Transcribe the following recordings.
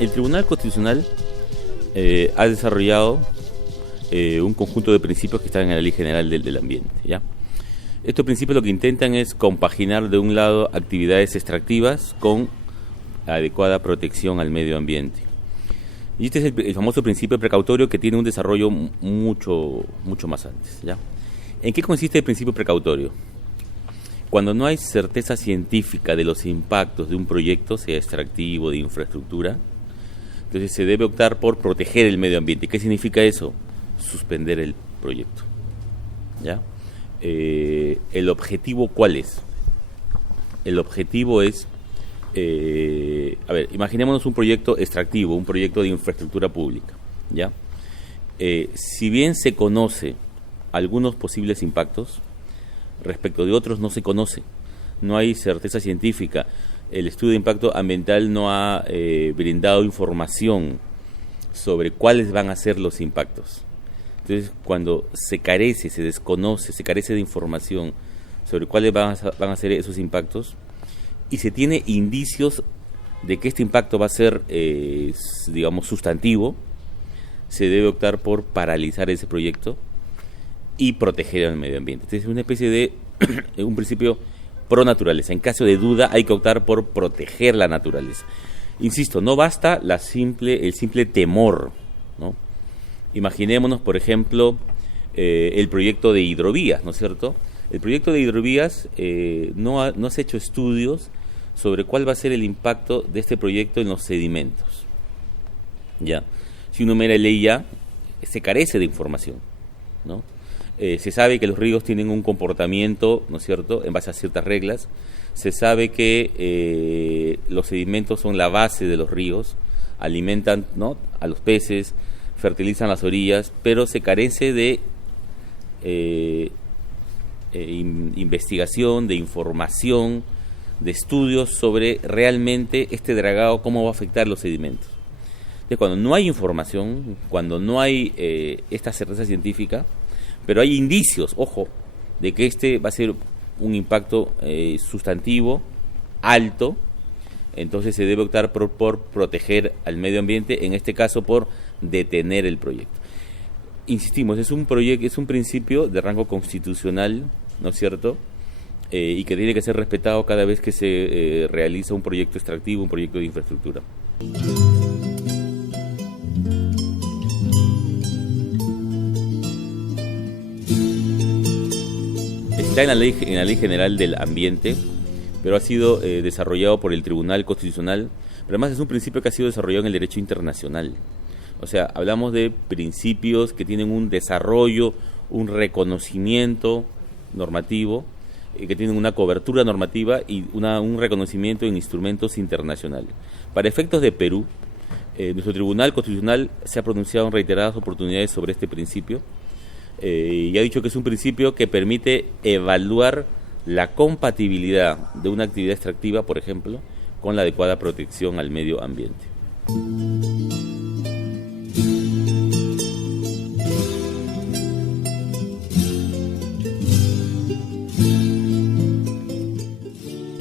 El Tribunal Constitucional ha desarrollado un conjunto de principios que están en la Ley General del Ambiente, ¿ya? Estos principios lo que intentan es compaginar, de un lado, actividades extractivas con adecuada protección al medio ambiente. Y este es el famoso principio precautorio, que tiene un desarrollo mucho más antes, ¿ya? ¿En qué consiste el principio precautorio? Cuando no hay certeza científica de los impactos de un proyecto, sea extractivo, de infraestructura, entonces se debe optar por proteger el medio ambiente. ¿Qué significa eso? Suspender el proyecto, ¿ya? ¿El objetivo cuál es? El objetivo es, imaginémonos un proyecto extractivo, un proyecto de infraestructura pública, ¿ya? Si bien se conoce algunos posibles impactos, respecto de otros no se conoce, no hay certeza científica. El estudio de impacto ambiental no ha brindado información sobre cuáles van a ser los impactos. Entonces, cuando se carece, se desconoce, se carece de información sobre cuáles van a ser esos impactos, y se tiene indicios de que este impacto va a ser, sustantivo, se debe optar por paralizar ese proyecto y proteger al medio ambiente. Entonces, es una especie de un principio pro naturaleza. En caso de duda, hay que optar por proteger la naturaleza. Insisto, no basta el simple temor, ¿no? Imaginémonos, por ejemplo, el proyecto de hidrovías, ¿no es cierto? El proyecto de hidrovías no se ha hecho estudios sobre cuál va a ser el impacto de este proyecto en los sedimentos, ¿ya? Si uno mira ley ya, se carece de información, ¿no? Se sabe que los ríos tienen un comportamiento, ¿no es cierto?, en base a ciertas reglas. Se sabe que los sedimentos son la base de los ríos, alimentan, ¿no?, a los peces, fertilizan las orillas, pero se carece de investigación, de información, de estudios sobre realmente este dragado, cómo va a afectar los sedimentos. Entonces, cuando no hay información, cuando no hay esta certeza científica, pero hay indicios, ojo, de que este va a ser un impacto sustantivo, alto, entonces se debe optar por proteger al medio ambiente, en este caso por detener el proyecto. Insistimos, es un principio de rango constitucional, ¿no es cierto?, y que tiene que ser respetado cada vez que se realiza un proyecto extractivo, un proyecto de infraestructura. Está en la Ley General del Ambiente, pero ha sido desarrollado por el Tribunal Constitucional, pero además es un principio que ha sido desarrollado en el derecho internacional. O sea, hablamos de principios que tienen un desarrollo, un reconocimiento normativo, que tienen una cobertura normativa y un reconocimiento en instrumentos internacionales. Para efectos de Perú, nuestro Tribunal Constitucional se ha pronunciado en reiteradas oportunidades sobre este principio, y ha dicho que es un principio que permite evaluar la compatibilidad de una actividad extractiva, por ejemplo, con la adecuada protección al medio ambiente.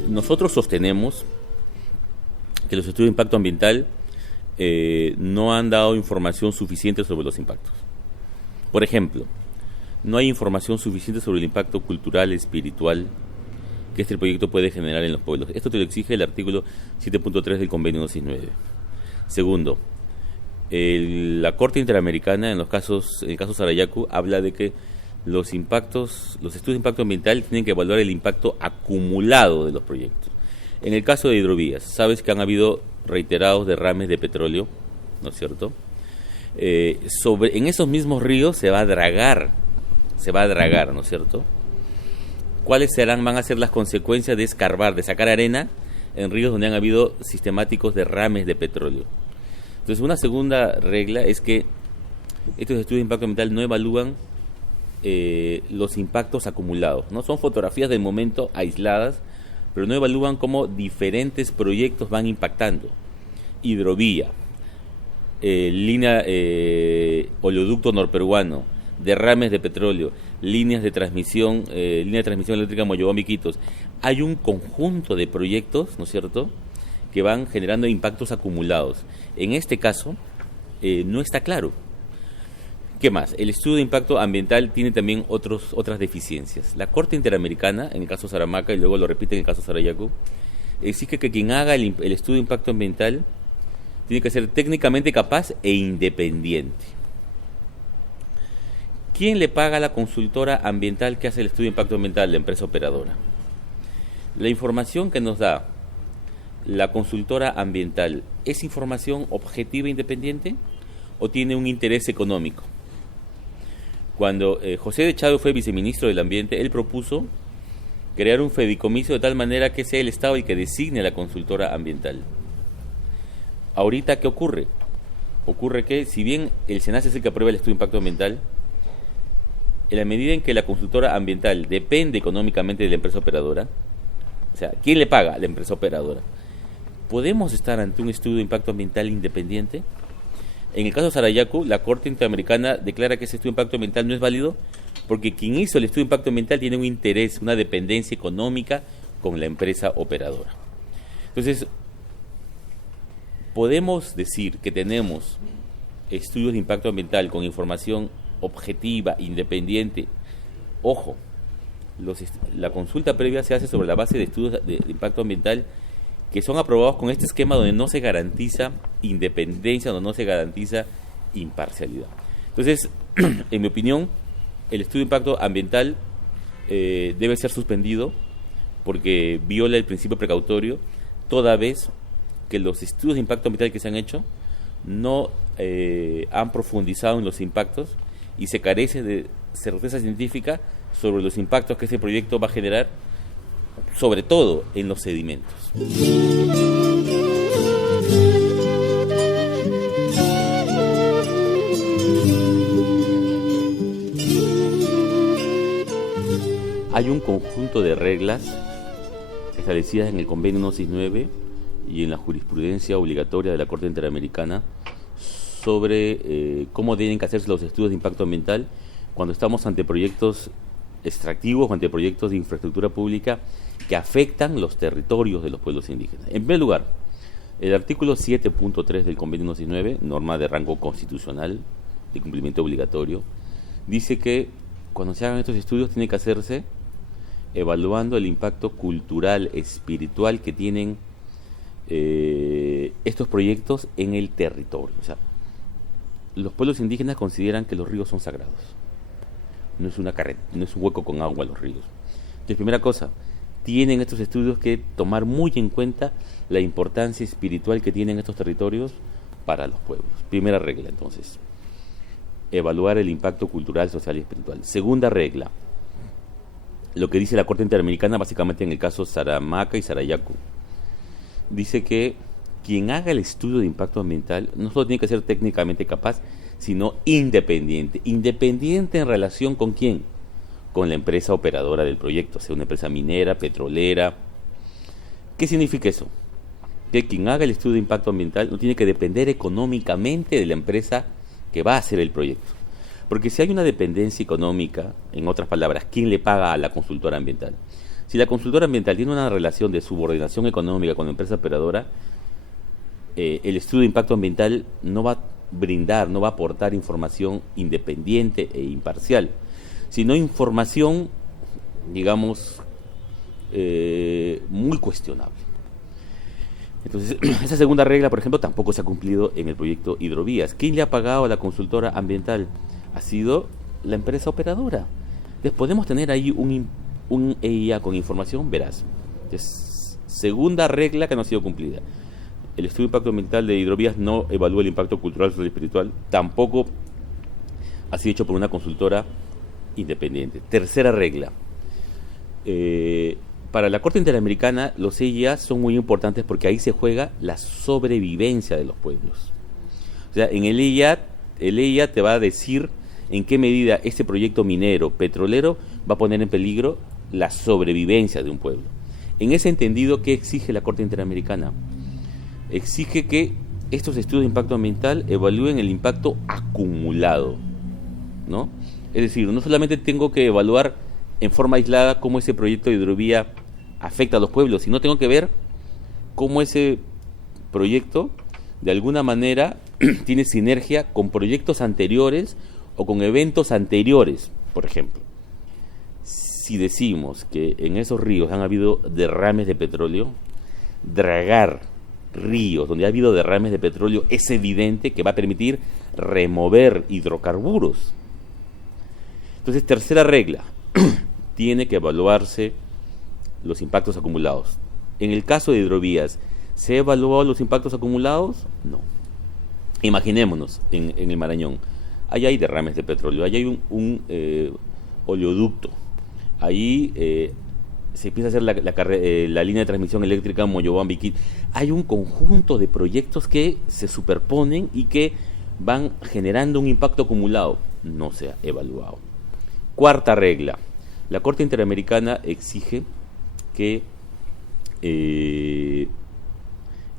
Nosotros sostenemos que los estudios de impacto ambiental no han dado información suficiente sobre los impactos. Por ejemplo, no hay información suficiente sobre el impacto cultural, espiritual que este proyecto puede generar en los pueblos. Esto te lo exige el artículo 7.3 del Convenio 269. Segundo, la Corte Interamericana, en el caso Sarayaku, habla de que los estudios de impacto ambiental tienen que evaluar el impacto acumulado de los proyectos. En el caso de hidrovías, sabes que han habido reiterados derrames de petróleo, ¿no es cierto? En esos mismos ríos se va a dragar, ¿no es cierto? ¿Cuáles van a ser las consecuencias de escarbar, de sacar arena en ríos donde han habido sistemáticos derrames de petróleo? Entonces, una segunda regla es que estos estudios de impacto ambiental no evalúan los impactos acumulados, ¿no? Son fotografías del momento aisladas, pero no evalúan cómo diferentes proyectos van impactando. Hidrovía, oleoducto norperuano, derrames de petróleo, línea de transmisión eléctrica Moyobamba-Iquitos. Hay un conjunto de proyectos, ¿no es cierto?, que van generando impactos acumulados. En este caso, no está claro. ¿Qué más? El estudio de impacto ambiental tiene también otras deficiencias. La Corte Interamericana, en el caso Saramacca, y luego lo repite en el caso Sarayaku, exige que quien haga el estudio de impacto ambiental tiene que ser técnicamente capaz e independiente. ¿Quién le paga a la consultora ambiental que hace el estudio de impacto ambiental? La empresa operadora. La información que nos da la consultora ambiental, ¿es información objetiva e independiente o tiene un interés económico? Cuando José de Chávez fue viceministro del Ambiente, él propuso crear un fideicomiso de tal manera que sea el Estado el que designe a la consultora ambiental. Ahorita, ¿qué ocurre? Ocurre que, si bien el SENACE es el que aprueba el estudio de impacto ambiental, en la medida en que la consultora ambiental depende económicamente de la empresa operadora, o sea, ¿quién le paga? La empresa operadora. ¿Podemos estar ante un estudio de impacto ambiental independiente? En el caso de Sarayaku, la Corte Interamericana declara que ese estudio de impacto ambiental no es válido porque quien hizo el estudio de impacto ambiental tiene un interés, una dependencia económica con la empresa operadora. Entonces, podemos decir que tenemos estudios de impacto ambiental con información objetiva, independiente. Ojo, la consulta previa se hace sobre la base de estudios de impacto ambiental que son aprobados con este esquema donde no se garantiza independencia, donde no se garantiza imparcialidad. Entonces, en mi opinión, el estudio de impacto ambiental debe ser suspendido porque viola el principio precautorio, toda vez que los estudios de impacto ambiental que se han hecho no han profundizado en los impactos y se carece de certeza científica sobre los impactos que ese proyecto va a generar, sobre todo en los sedimentos. Hay un conjunto de reglas establecidas en el Convenio 169 y en la jurisprudencia obligatoria de la Corte Interamericana sobre cómo deben que hacerse los estudios de impacto ambiental cuando estamos ante proyectos extractivos o ante proyectos de infraestructura pública que afectan los territorios de los pueblos indígenas. En primer lugar, el artículo 7.3 del Convenio 169, norma de rango constitucional de cumplimiento obligatorio, dice que cuando se hagan estos estudios tiene que hacerse evaluando el impacto cultural, espiritual que tienen estos proyectos en el territorio. O sea, los pueblos indígenas consideran que los ríos son sagrados. No es no es un hueco con agua los ríos. Entonces, primera cosa, tienen estos estudios que tomar muy en cuenta la importancia espiritual que tienen estos territorios para los pueblos. Primera regla, entonces, evaluar el impacto cultural, social y espiritual. Segunda regla, lo que dice la Corte Interamericana, básicamente en el caso Saramacca y Sarayaku, dice que quien haga el estudio de impacto ambiental no solo tiene que ser técnicamente capaz, sino independiente. ¿Independiente en relación con quién? Con la empresa operadora del proyecto, sea una empresa minera, petrolera. ¿Qué significa eso? Que quien haga el estudio de impacto ambiental no tiene que depender económicamente de la empresa que va a hacer el proyecto. Porque si hay una dependencia económica, en otras palabras, ¿quién le paga a la consultora ambiental? Si la consultora ambiental tiene una relación de subordinación económica con la empresa operadora, el estudio de impacto ambiental no va a brindar, no va a aportar información independiente e imparcial, sino información, digamos, muy cuestionable. Entonces, esa segunda regla, por ejemplo, tampoco se ha cumplido en el proyecto Hidrovías. ¿Quién le ha pagado a la consultora ambiental? Ha sido la empresa operadora. Entonces, podemos tener ahí un EIA con información veraz. Entonces, segunda regla que no ha sido cumplida. El estudio de impacto ambiental de Hidrovías no evalúa el impacto cultural, social y espiritual. Tampoco ha sido hecho por una consultora independiente. Tercera regla. Para la Corte Interamericana, los EIA son muy importantes porque ahí se juega la sobrevivencia de los pueblos. O sea, en el EIA te va a decir en qué medida este proyecto minero, petrolero, va a poner en peligro la sobrevivencia de un pueblo. En ese entendido, ¿qué exige la Corte Interamericana? Exige que estos estudios de impacto ambiental evalúen el impacto acumulado, ¿no? Es decir, no solamente tengo que evaluar en forma aislada cómo ese proyecto de hidrovía afecta a los pueblos, sino tengo que ver cómo ese proyecto de alguna manera tiene sinergia con proyectos anteriores o con eventos anteriores. Por ejemplo, si decimos que en esos ríos han habido derrames de petróleo, dragar ríos donde ha habido derrames de petróleo es evidente que va a permitir remover hidrocarburos. Entonces, tercera regla, tiene que evaluarse los impactos acumulados. En el caso de hidrovías, ¿se han evaluado los impactos acumulados? No. Imaginémonos en el Marañón, ahí hay derrames de petróleo, ahí hay un oleoducto, ahí se empieza a hacer la línea de transmisión eléctrica Moyobamba-Iquitos. Hay un conjunto de proyectos que se superponen y que van generando un impacto acumulado. No se ha evaluado. Cuarta regla, la Corte Interamericana exige que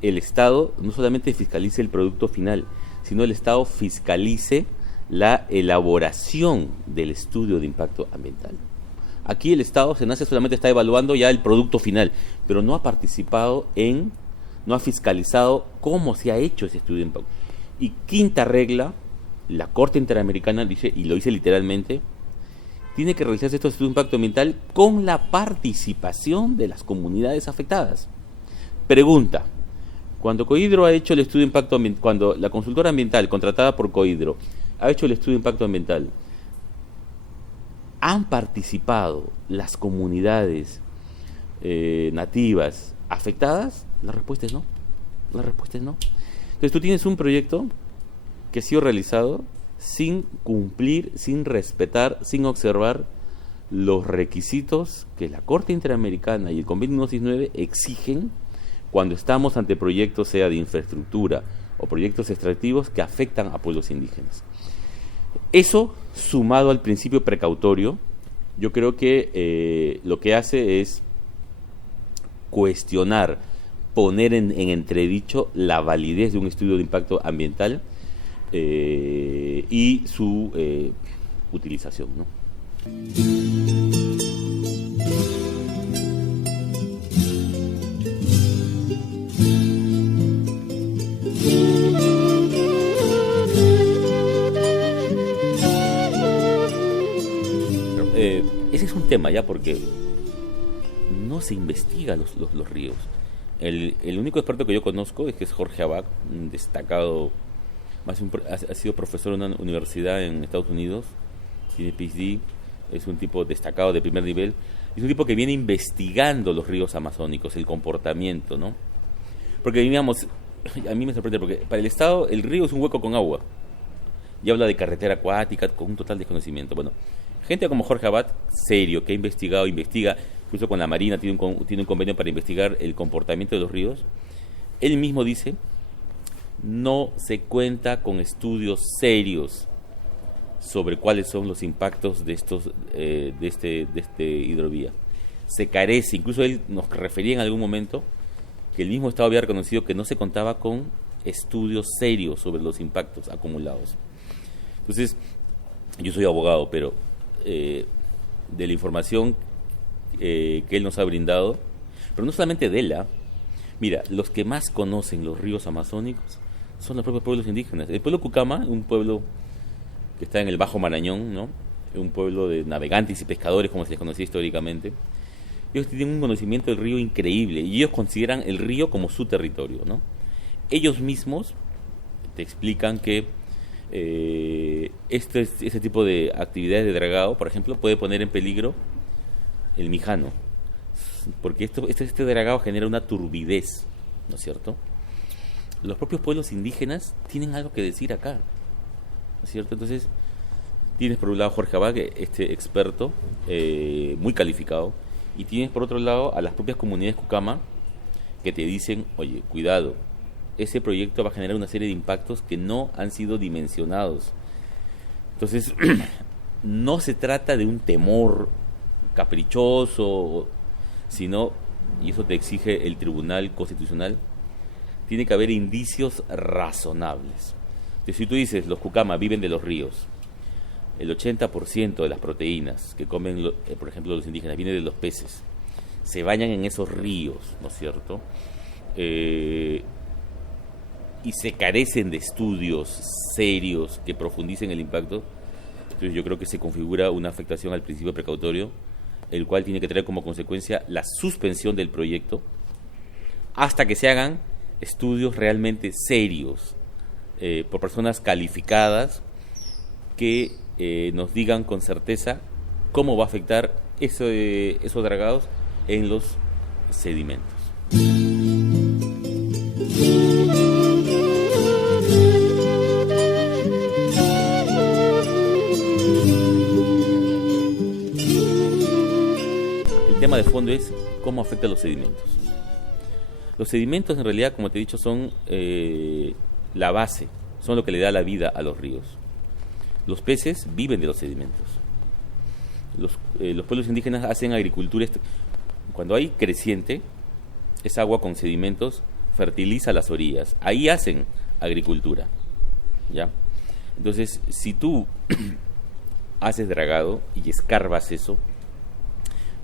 el Estado no solamente fiscalice el producto final, sino el Estado fiscalice la elaboración del estudio de impacto ambiental. Aquí el Estado solamente está evaluando ya el producto final, pero no ha participado no ha fiscalizado cómo se ha hecho ese estudio de impacto. Y quinta regla, la Corte Interamericana dice, y lo dice literalmente, tiene que realizarse estos estudios de impacto ambiental con la participación de las comunidades afectadas. Pregunta, cuando Cohidro ha hecho el estudio de impacto ambiental, cuando la consultora ambiental contratada por Cohidro ha hecho el estudio de impacto ambiental, ¿han participado las comunidades nativas afectadas? La respuesta es no. La respuesta es no. Entonces tú tienes un proyecto que ha sido realizado sin cumplir, sin respetar, sin observar los requisitos que la Corte Interamericana y el Convenio 169 exigen cuando estamos ante proyectos, sea de infraestructura o proyectos extractivos que afectan a pueblos indígenas. Eso, sumado al principio precautorio, yo creo que lo que hace es cuestionar, poner en entredicho la validez de un estudio de impacto ambiental y su utilización, ¿no? Ese es un tema ya, porque no se investiga los ríos. El único experto que yo conozco es que es Jorge Abad, un destacado, ha sido profesor en una universidad en Estados Unidos, tiene PhD, es un tipo destacado de primer nivel, es un tipo que viene investigando los ríos amazónicos, el comportamiento, ¿no? Porque digamos, a mí me sorprende, porque para el Estado el río es un hueco con agua, y habla de carretera acuática con un total desconocimiento. Bueno, gente como Jorge Abad, serio, que ha investiga, incluso con la Marina tiene un convenio para investigar el comportamiento de los ríos. Él mismo dice, no se cuenta con estudios serios sobre cuáles son los impactos de este hidrovía. Se carece, incluso él nos refería en algún momento que el mismo Estado había reconocido que no se contaba con estudios serios sobre los impactos acumulados. Entonces, yo soy abogado, pero de la información que él nos ha brindado, pero no solamente de él, mira, los que más conocen los ríos amazónicos son los propios pueblos indígenas. El pueblo Cucama, un pueblo que está en el Bajo Marañón, ¿no? Un pueblo de navegantes y pescadores, como se les conocía históricamente. Ellos tienen un conocimiento del río increíble y ellos consideran el río como su territorio, ¿no? Ellos mismos te explican que este tipo de actividades de dragado, por ejemplo, puede poner en peligro el Mijano, porque este dragado genera una turbidez, ¿no es cierto? Los propios pueblos indígenas tienen algo que decir acá, ¿no es cierto? Entonces, tienes por un lado a Jorge Abad, este experto, muy calificado, y tienes por otro lado a las propias comunidades Cucama que te dicen, oye, cuidado, ese proyecto va a generar una serie de impactos que no han sido dimensionados. Entonces, no se trata de un temor caprichoso, sino, y eso te exige el Tribunal Constitucional, tiene que haber indicios razonables. Entonces, si tú dices, los Cucama viven de los ríos, el 80% de las proteínas que comen, por ejemplo, los indígenas, vienen de los peces, se bañan en esos ríos, ¿no es cierto? y se carecen de estudios serios que profundicen el impacto, entonces yo creo que se configura una afectación al principio precautorio, el cual tiene que traer como consecuencia la suspensión del proyecto hasta que se hagan estudios realmente serios por personas calificadas que nos digan con certeza cómo va a afectar esos dragados en los sedimentos. El tema de fondo es cómo afecta a los sedimentos. Los sedimentos en realidad, como te he dicho, son la base, son lo que le da la vida a los ríos. Los peces viven de los sedimentos. Los pueblos indígenas hacen agricultura. Cuando hay creciente, esa agua con sedimentos fertiliza las orillas. Ahí hacen agricultura, ¿ya? Entonces, si tú haces dragado y escarbas eso,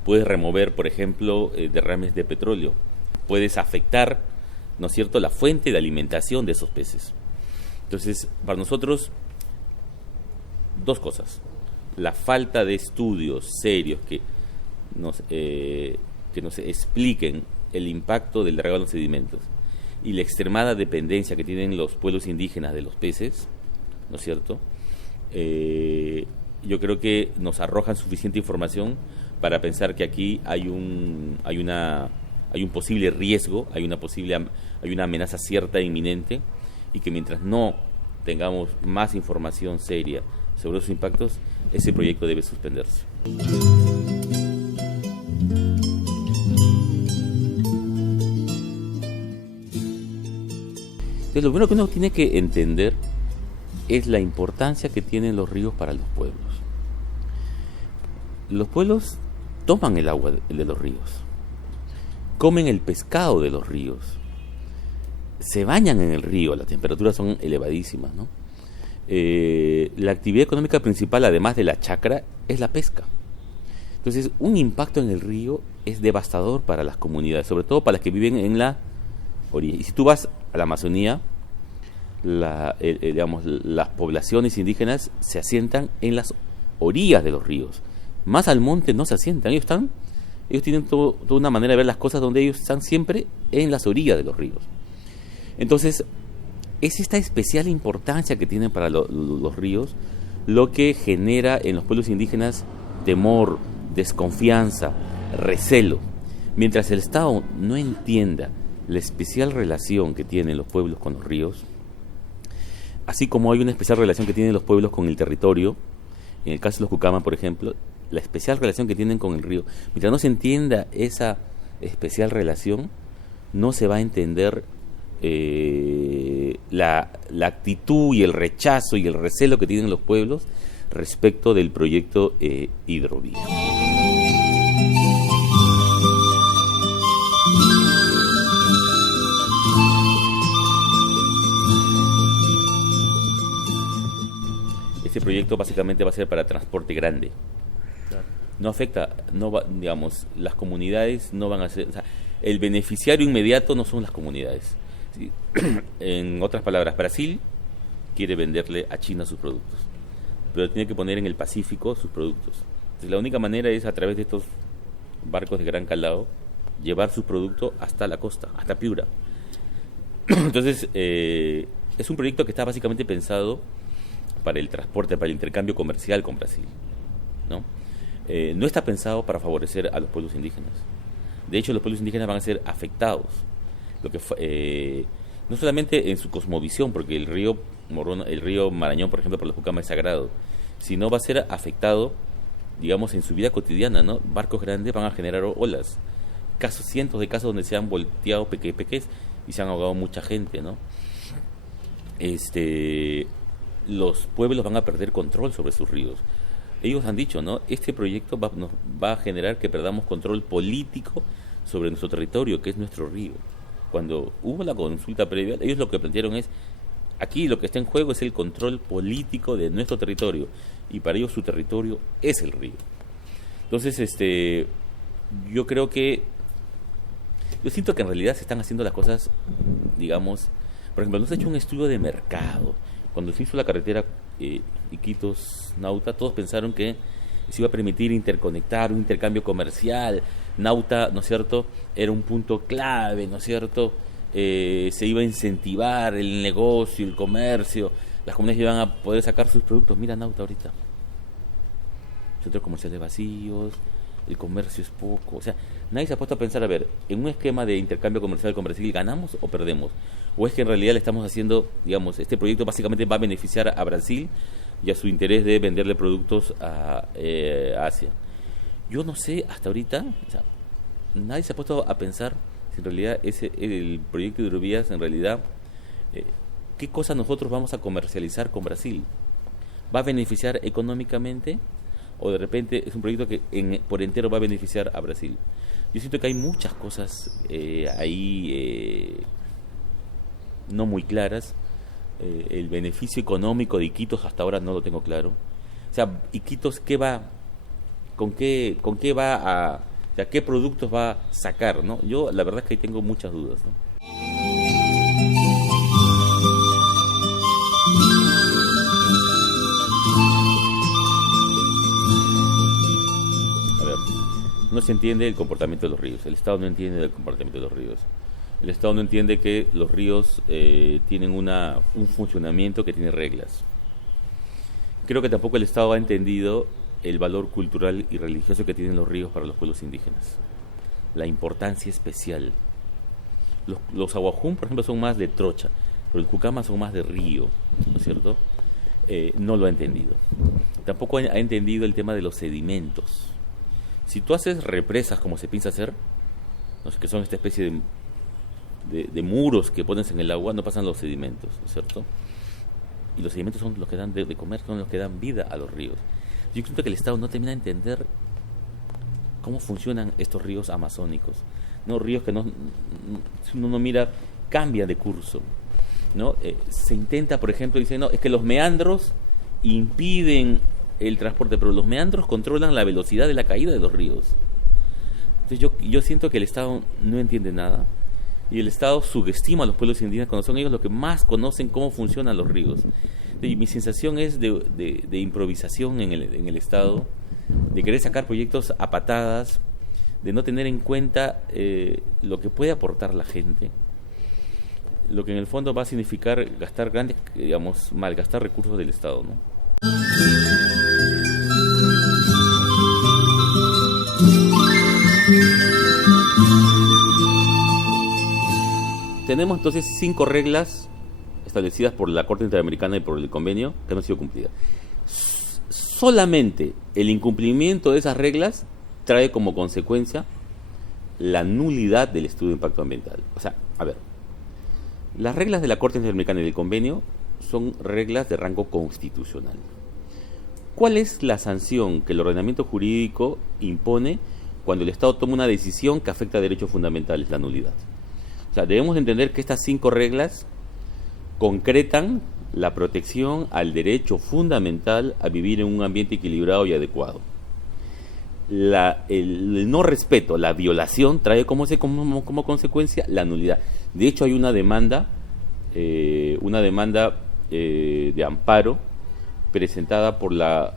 puedes remover, por ejemplo, derrames de petróleo. Puedes afectar, ¿no es cierto?, la fuente de alimentación de esos peces. Entonces, para nosotros, dos cosas. La falta de estudios serios que nos expliquen el impacto del dragado en los sedimentos y la extremada dependencia que tienen los pueblos indígenas de los peces, ¿no es cierto? Yo creo que nos arrojan suficiente información para pensar que aquí hay un posible riesgo, hay una amenaza cierta e inminente, y que mientras no tengamos más información seria sobre los impactos, ese proyecto debe suspenderse. Entonces, lo primero que uno tiene que entender es la importancia que tienen los ríos para los pueblos. Los pueblos toman el agua de los ríos, comen el pescado de los ríos, se bañan en el río, las temperaturas son elevadísimas, ¿no? La actividad económica principal, además de la chacra, es la pesca. Entonces, un impacto en el río es devastador para las comunidades, sobre todo para las que viven en la orilla. Y si tú vas a la Amazonía, las poblaciones indígenas se asientan en las orillas de los ríos. Más al monte no se asientan. Ellos tienen toda una manera de ver las cosas donde ellos están siempre en las orillas de los ríos. Entonces, es esta especial importancia que tienen para los ríos lo que genera en los pueblos indígenas temor, desconfianza, recelo. Mientras el Estado no entienda la especial relación que tienen los pueblos con los ríos, así como hay una especial relación que tienen los pueblos con el territorio, en el caso de los Cucamas, por ejemplo, la especial relación que tienen con el río, mientras no se entienda esa especial relación, no se va a entender la actitud y el rechazo y el recelo que tienen los pueblos respecto del proyecto Hidrovía. Este proyecto básicamente va a ser para transporte grande. No afecta, las comunidades no van a ser, o sea, el beneficiario inmediato no son las comunidades. ¿Sí? En otras palabras, Brasil quiere venderle a China sus productos, pero tiene que poner en el Pacífico sus productos. Entonces, la única manera es a través de estos barcos de gran calado llevar su producto hasta la costa, hasta Piura. Entonces, es un proyecto que está básicamente pensado para el transporte, para el intercambio comercial con Brasil, ¿no? No está pensado para favorecer a los pueblos indígenas. De hecho, los pueblos indígenas van a ser afectados. No solamente en su cosmovisión, porque el río Marañón, por ejemplo, para los Pucamas es sagrado, sino va a ser afectado, digamos, en su vida cotidiana, ¿no? Barcos grandes van a generar olas. Cientos de casos donde se han volteado peques y se han ahogado mucha gente, ¿no? Los pueblos van a perder control sobre sus ríos. Ellos han dicho, ¿no? Este proyecto nos va a generar que perdamos control político sobre nuestro territorio, que es nuestro río. Cuando hubo la consulta previa, ellos lo que plantearon es, aquí lo que está en juego es el control político de nuestro territorio, y para ellos su territorio es el río. Entonces, yo siento que en realidad se están haciendo las cosas, digamos, Por ejemplo, no se ha hecho un estudio de mercado. Cuando se hizo la carretera Iquitos-Nauta, todos pensaron que se iba a permitir interconectar, un intercambio comercial. Nauta, ¿no es cierto?, era un punto clave, ¿no es cierto? Se iba a incentivar el negocio, el comercio, las comunidades iban a poder sacar sus productos. Mira Nauta ahorita, centros comerciales vacíos, el comercio es poco. O sea, nadie se ha puesto a pensar, a ver, en un esquema de intercambio comercial con Brasil, ¿ganamos o perdemos? ¿O es que en realidad le estamos haciendo, digamos, este proyecto básicamente va a beneficiar a Brasil y a su interés de venderle productos a Asia? Yo no sé, hasta ahorita, o sea, nadie se ha puesto a pensar si en realidad el proyecto de hidrovías, en realidad, ¿qué cosa nosotros vamos a comercializar con Brasil? ¿Va a beneficiar económicamente? ¿O de repente es un proyecto que por entero va a beneficiar a Brasil? Yo siento que hay muchas cosas ahí no muy claras. El beneficio económico de Iquitos hasta ahora no lo tengo claro. O sea, Iquitos, ¿qué va? ¿Con qué va a...? O sea, ¿qué productos va a sacar, no? Yo la verdad es que ahí tengo muchas dudas, ¿no? A ver, no se entiende el comportamiento de los ríos. El Estado no entiende el comportamiento de los ríos. El Estado no entiende que los ríos tienen un funcionamiento que tiene reglas. Creo que tampoco el Estado ha entendido el valor cultural y religioso que tienen los ríos para los pueblos indígenas. La importancia especial. Los aguajún, por ejemplo, son más de trocha, pero el Jucama son más de río, ¿no es cierto? No lo ha entendido. Tampoco ha entendido el tema de los sedimentos. Si tú haces represas como se piensa hacer, no sé, que son esta especie de muros que pones en el agua, no pasan los sedimentos, ¿no es cierto? Y los sedimentos son los que dan de comer, son los que dan vida a los ríos. Yo creo que el Estado no termina de entender cómo funcionan estos ríos amazónicos, no ríos que si uno no mira, cambian de curso, ¿no? Se intenta, por ejemplo, dice, no, es que los meandros impiden el transporte, pero los meandros controlan la velocidad de la caída de los ríos. Entonces yo siento que el Estado no entiende nada y el Estado subestima a los pueblos indígenas cuando son ellos los que más conocen cómo funcionan los ríos. Y mi sensación es de improvisación en el Estado, de querer sacar proyectos a patadas, de no tener en cuenta lo que puede aportar la gente, lo que en el fondo va a significar gastar malgastar recursos del Estado, ¿no? Tenemos entonces 5 reglas establecidas por la Corte Interamericana y por el convenio que no han sido cumplidas. Solamente el incumplimiento de esas reglas trae como consecuencia la nulidad del estudio de impacto ambiental. O sea, a ver, las reglas de la Corte Interamericana y del convenio son reglas de rango constitucional. ¿Cuál es la sanción que el ordenamiento jurídico impone cuando el Estado toma una decisión que afecta a derechos fundamentales? La nulidad. O sea, debemos entender que estas 5 reglas concretan la protección al derecho fundamental a vivir en un ambiente equilibrado y adecuado. El no respeto, la violación, trae como consecuencia la nulidad. De hecho, hay una demanda de amparo presentada por la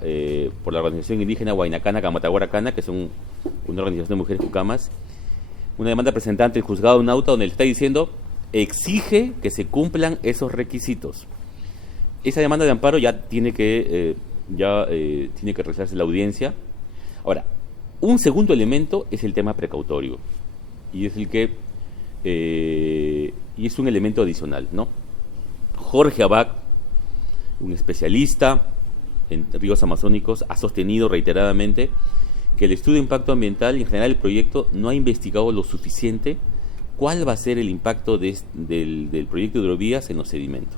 organización indígena Huayna-Cana, Camataguara-Cana, que son una organización de mujeres jucamas. Una demanda presentada ante el juzgado de Nauta donde le está diciendo exige que se cumplan esos requisitos. Esa demanda de amparo ya tiene que realizarse la audiencia. Ahora, un segundo elemento es el tema precautorio y es es un elemento adicional, ¿no? Jorge Abad, un especialista en ríos amazónicos, ha sostenido reiteradamente que el estudio de impacto ambiental y en general el proyecto no ha investigado lo suficiente cuál va a ser el impacto del proyecto de hidrovías en los sedimentos.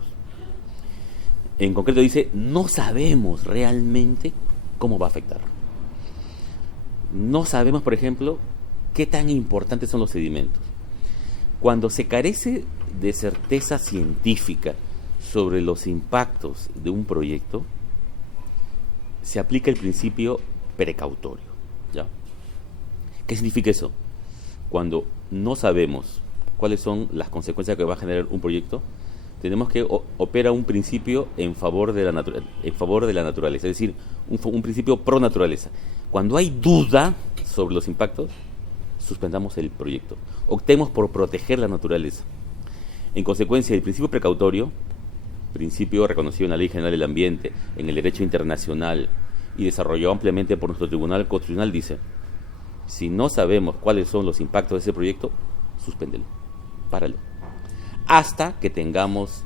En concreto dice, no sabemos realmente cómo va a afectar. No sabemos, por ejemplo, qué tan importantes son los sedimentos. Cuando se carece de certeza científica sobre los impactos de un proyecto, se aplica el principio precautorio, ¿ya? ¿Qué significa eso? Cuando no sabemos cuáles son las consecuencias que va a generar un proyecto, tenemos que opera un principio en favor de la naturaleza, es decir, un principio pro naturaleza. Cuando hay duda sobre los impactos, suspendamos el proyecto. Optemos por proteger la naturaleza. En consecuencia, el principio precautorio, principio reconocido en la Ley General del Ambiente, en el derecho internacional y desarrollado ampliamente por nuestro Tribunal Constitucional, dice: si no sabemos cuáles son los impactos de ese proyecto, suspéndelo, páralo, hasta que tengamos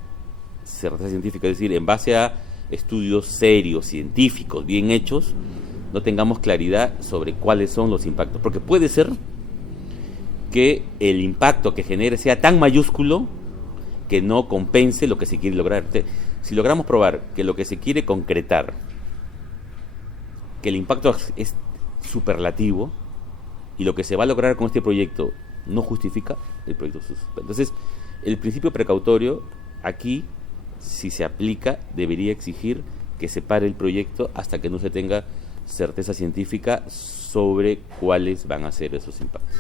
certeza científica, es decir, en base a estudios serios, científicos, bien hechos, no tengamos claridad sobre cuáles son los impactos, porque puede ser que el impacto que genere sea tan mayúsculo que no compense lo que se quiere lograr. Si logramos probar que lo que se quiere concretar, que el impacto es superlativo y lo que se va a lograr con este proyecto no justifica, el proyecto se suspende. Entonces, el principio precautorio aquí, si se aplica, debería exigir que se pare el proyecto hasta que no se tenga certeza científica sobre cuáles van a ser esos impactos.